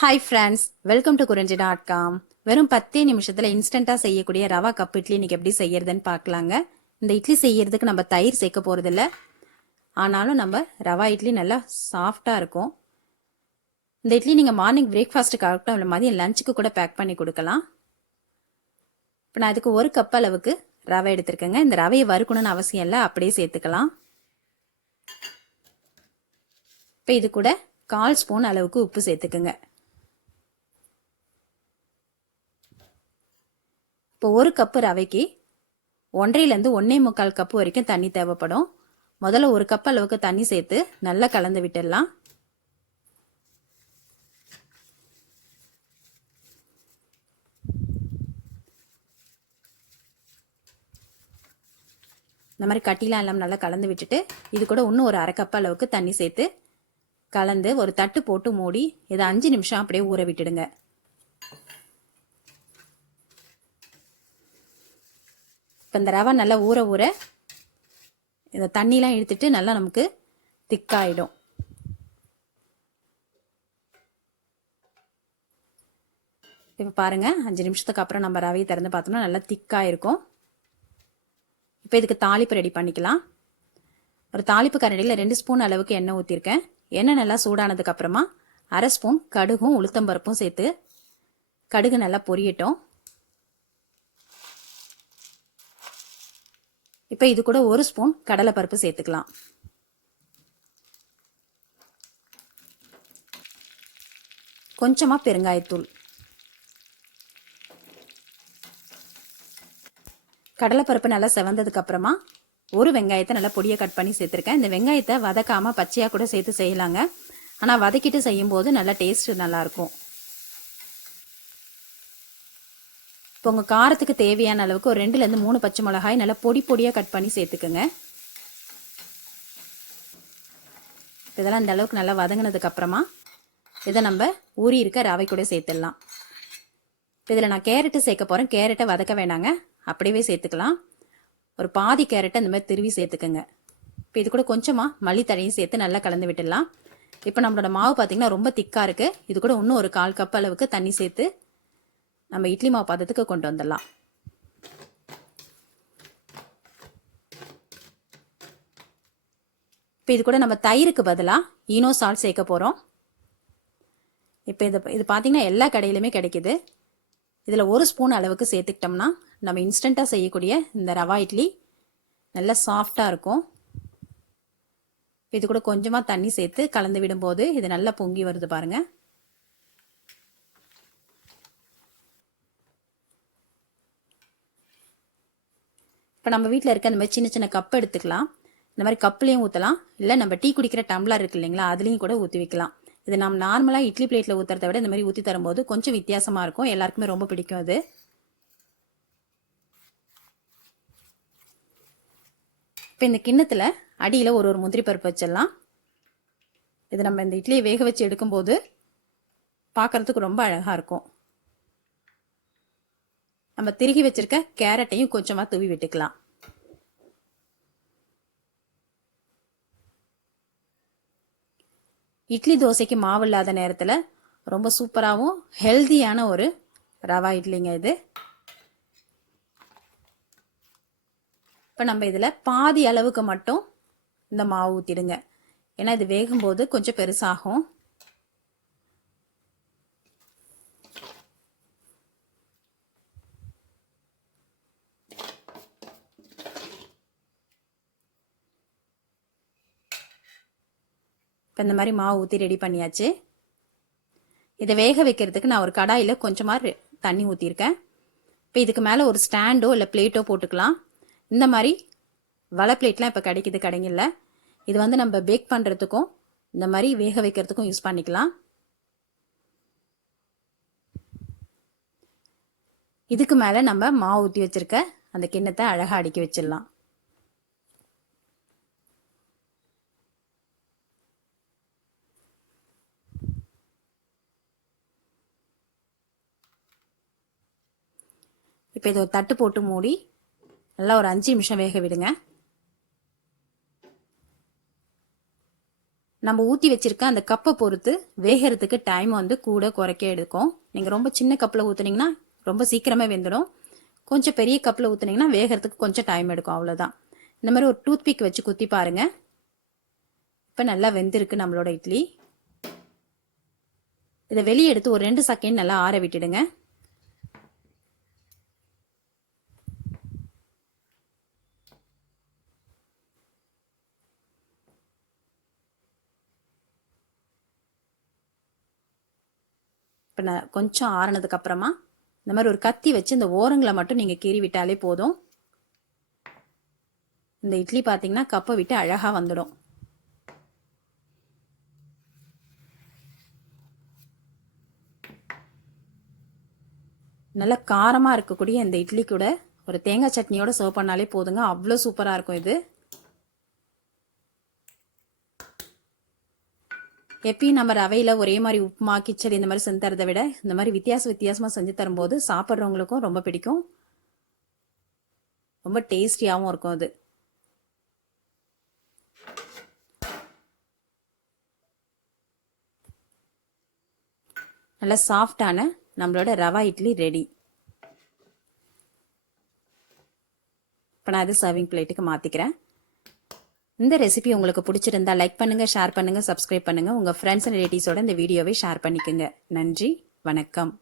Hi friends, welcome to குறிஞ்சி.com. வெறும் 10 நிமிஷத்துல இன்ஸ்டண்டா செய்யக்கூடிய ரவா கப் இட்லி இன்னைக்கு எப்படி செய்யறதுன்னு பார்க்கலாங்க. இந்த இட்லி செய்யறதுக்கு நம்ம தயிர் சேர்க்க போறது இல்ல. ஆனாலும் நம்ம ரவா இட்லி நல்லா சாஃப்டா இருக்கும். இந்த இட்லி நீங்க மார்னிங் பிரேக்ஃபாஸ்ட்டுக்கு ஆகட்டும் இல்லை மதியம் லஞ்சுக்கு கூட பேக் பண்ணி கொடுக்கலாம். இப்போ நான் இதுக்கு 1 கப் அளவுக்கு ரவை எடுத்திருக்கேங்க. இந்த ரவையை வறுக்கணும்னு அவசியம் இல்லை, அப்படியே சேர்த்துக்கலாம். இப்போ இது கூட 1/4 ஸ்பூன் அளவுக்கு உப்பு சேர்த்துக்குங்க. இப்போ 1 கப்பு ரவைக்கு 1.5 1.25 கப்பு வரைக்கும் தண்ணி தேவைப்படும். முதல்ல 1 கப் அளவுக்கு தண்ணி சேர்த்து நல்லா கலந்து விட்டுடலாம். இந்த மாதிரி கட்டிலாம் எல்லாம் நல்லா கலந்து விட்டுட்டு இது கூட இன்னும் ஒரு 1/2 கப் அளவுக்கு தண்ணி சேர்த்து கலந்து ஒரு தட்டு போட்டு மூடி இதை 5 நிமிஷம் அப்படியே ஊற விட்டுடுங்க. இப்போ இந்த ரவை நல்லா ஊற ஊற இந்த தண்ணிலாம் இழுத்துட்டு நல்லா நமக்கு திக்காயிடும். இப்போ பாருங்க, 5 நிமிஷத்துக்கு அப்புறம் நம்ம ரவையை திறந்து பார்த்தோம்னா நல்லா திக்காயிருக்கும். இப்போ இதுக்கு தாளிப்பு ரெடி பண்ணிக்கலாம். ஒரு தாளிப்பு கரண்டியில் 2 ஸ்பூன் அளவுக்கு எண்ணெய் ஊற்றிருக்கேன். எண்ணெய் நல்லா சூடானதுக்கு அப்புறமா 1/2 ஸ்பூன் கடுகும் உளுத்தம்பருப்பும் சேர்த்து கடுகு நல்லா பொரியட்டும். இப்போ இது கூட 1 ஸ்பூன் கடலைப்பருப்பு சேர்த்துக்கலாம். கொஞ்சமா பெருங்காயத்தூள். கடலைப்பருப்பு நல்லா செவந்ததுக்கு அப்புறமா ஒரு வெங்காயத்தை நல்லா பொடியை கட் பண்ணி சேர்த்துருக்கேன். இந்த வெங்காயத்தை வதக்காம பச்சையா கூட சேர்த்து செய்யலாங்க. ஆனா வதக்கிட்டு செய்யும் போது நல்லா டேஸ்ட் நல்லா இருக்கும். இப்போ உங்கள் காரத்துக்கு தேவையான அளவுக்கு ஒரு 2 3 பச்சை மிளகாய் நல்லா பொடி பொடியாக கட் பண்ணி சேர்த்துக்குங்க. இதெல்லாம் இந்த அளவுக்கு நல்லா வதங்கினதுக்கு அப்புறமா இதை நம்ம ஊறி இருக்க ரவை கூட சேர்த்துடலாம். இதில் நான் கேரட்டு சேர்க்க போகிறேன். கேரட்டை வதக்க வேண்டாங்க, அப்படியே சேர்த்துக்கலாம். ஒரு பாதி கேரட்டை இந்த மாதிரி திருவி சேர்த்துக்குங்க. இப்போ இது கூட கொஞ்சமாக மல்லித்தழையும் சேர்த்து நல்லா கலந்து விட்டுடலாம். இப்போ நம்மளோட மாவு பார்த்தீங்கன்னா ரொம்ப திக்காக இருக்குது. இது கூட இன்னும் ஒரு 1/4 கப் அளவுக்கு தண்ணி சேர்த்து நம்ம இட்லி மாவு பதத்துக்கு கொண்டு வந்துடலாம். இப்போ இது கூட நம்ம தயிருக்கு பதிலாக ஈனோ சால்ட் சேர்க்க போகிறோம். இப்போ இது பார்த்தீங்கன்னா எல்லா கடையிலுமே கிடைக்குது. இதில் 1 ஸ்பூன் அளவுக்கு சேர்த்துக்கிட்டோம்னா நம்ம இன்ஸ்டண்ட்டாக செய்யக்கூடிய இந்த ரவா இட்லி நல்லா சாஃப்டாக இருக்கும். இது கூட கொஞ்சமாக தண்ணி சேர்த்து கலந்து விடும்போது இது நல்லா பொங்கி வருது பாருங்கள். இப்போ நம்ம வீட்டில் இருக்க இந்த மாதிரி சின்ன சின்ன கப் எடுத்துக்கலாம். இந்த மாதிரி கப்லேயும் ஊற்றலாம், இல்லை நம்ம டீ குடிக்கிற டம்ளர் இருக்கு இல்லைங்களா, அதுலேயும் கூட ஊற்றி வைக்கலாம். இது நம்ம நார்மலாக இட்லி பிளேட்டில் ஊற்றுறத விட இந்த மாதிரி ஊற்றி தரும்போது கொஞ்சம் வித்தியாசமாக இருக்கும். எல்லாருக்குமே ரொம்ப பிடிக்கும் அது. இப்போ இந்த கிண்ணத்தில் அடியில் ஒரு முந்திரி பருப்பு வச்சிடலாம். இது நம்ம இந்த இட்லியை வேக வச்சு எடுக்கும்போது பார்க்குறதுக்கு ரொம்ப அழகாக இருக்கும். நம்ம திருகி வச்சிருக்க கேரட்டையும் கொஞ்சமாக தூவி விட்டுக்கலாம். இட்லி தோசைக்கு மாவு இல்லாத நேரத்தில் ரொம்ப சூப்பராகவும் ஹெல்தியான ஒரு ரவா இட்லிங்க இது. இப்போ நம்ம இதில் பாதி அளவுக்கு மட்டும் இந்த மாவு ஊற்றிடுங்க, ஏன்னா இது வேகும்போது கொஞ்சம் பெருசாகும். இப்போ இந்த மாதிரி மாவு ஊற்றி ரெடி பண்ணியாச்சு. இதை வேக வைக்கிறதுக்கு நான் ஒரு கடாயில் கொஞ்சமாக தண்ணி ஊற்றிருக்கேன். இப்போ இதுக்கு மேலே ஒரு ஸ்டாண்டோ இல்லை பிளேட்டோ போட்டுக்கலாம். இந்த மாதிரி வலை பிளேட்லாம் இப்போ கிடைக்குது கடைங்களில். இது வந்து நம்ம பேக் பண்ணுறதுக்கும் இந்த மாதிரி வேக வைக்கிறதுக்கும் யூஸ் பண்ணிக்கலாம். இதுக்கு மேலே நம்ம மாவு ஊற்றி வச்சிருக்க அந்த கிண்ணத்தை அழகாக அடுக்கி வச்சிடலாம். இப்போ இதை ஒரு தட்டு போட்டு மூடி நல்லா ஒரு 5 நிமிஷம் வேக விடுங்க. நம்ம ஊற்றி வச்சிருக்க அந்த கப்பை பொறுத்து வேகிறதுக்கு டைம் வந்து கூட குறைக்க எடுக்கும். நீங்கள் ரொம்ப சின்ன கப்பில் ஊற்றுனீங்கன்னா ரொம்ப சீக்கிரமே வெந்துடும். கொஞ்சம் பெரிய கப்பில் ஊற்றுனீங்கன்னா வேகிறதுக்கு கொஞ்சம் டைம் எடுக்கும், அவ்வளோதான். இந்த மாதிரி ஒரு டூத்பிக் வச்சு குத்தி பாருங்க. இப்போ நல்லா வெந்திருக்கு நம்மளோட இட்லி. இதை வெளியே எடுத்து ஒரு 2 செகண்ட் நல்லா ஆற விட்டுடுங்க. இப்போ நான் கொஞ்சம் ஆறுனதுக்கு அப்புறமா இந்த மாதிரி ஒரு கத்தி வச்சு இந்த ஓரங்களை மட்டும் நீங்கள் கீறி விட்டாலே போதும். இந்த இட்லி பார்த்தீங்கன்னா கப்பை விட்டு அழகாக வந்துடும். நல்லா காரமாக இருக்கக்கூடிய இந்த இட்லி கூட ஒரு தேங்காய் சட்னியோட சர்வ் பண்ணாலே போதுங்க, அவ்வளோ சூப்பராக இருக்கும் இது. எப்பயும் நம்ம ரவையில் ஒரே மாதிரி உப்புமா கிச்சடி இந்த மாதிரி செஞ்சு தரதை விட இந்த மாதிரி வித்தியாசமாக செஞ்சு தரும்போது சாப்பிட்றவங்களுக்கும் ரொம்ப பிடிக்கும், ரொம்ப டேஸ்டியாகவும் இருக்கும் அது. நல்லா சாஃப்டான நம்மளோட ரவா இட்லி ரெடி. இப்போ நான் அது சர்விங் பிளேட்டுக்கு மாற்றிக்கிறேன். இந்த ரெசிபி உங்களுக்கு பிடிச்சிருந்தா லைக் பண்ணுங்க, ஷேர் பண்ணுங்க, சப்ஸ்கிரைப் பண்ணுங்க. உங்க ஃப்ரெண்ட்ஸ் அண்ட் ரிலேட்டிவ்ஸோட இந்த வீடியோவை ஷேர் பண்ணிக்கோங்க. நன்றி, வணக்கம்.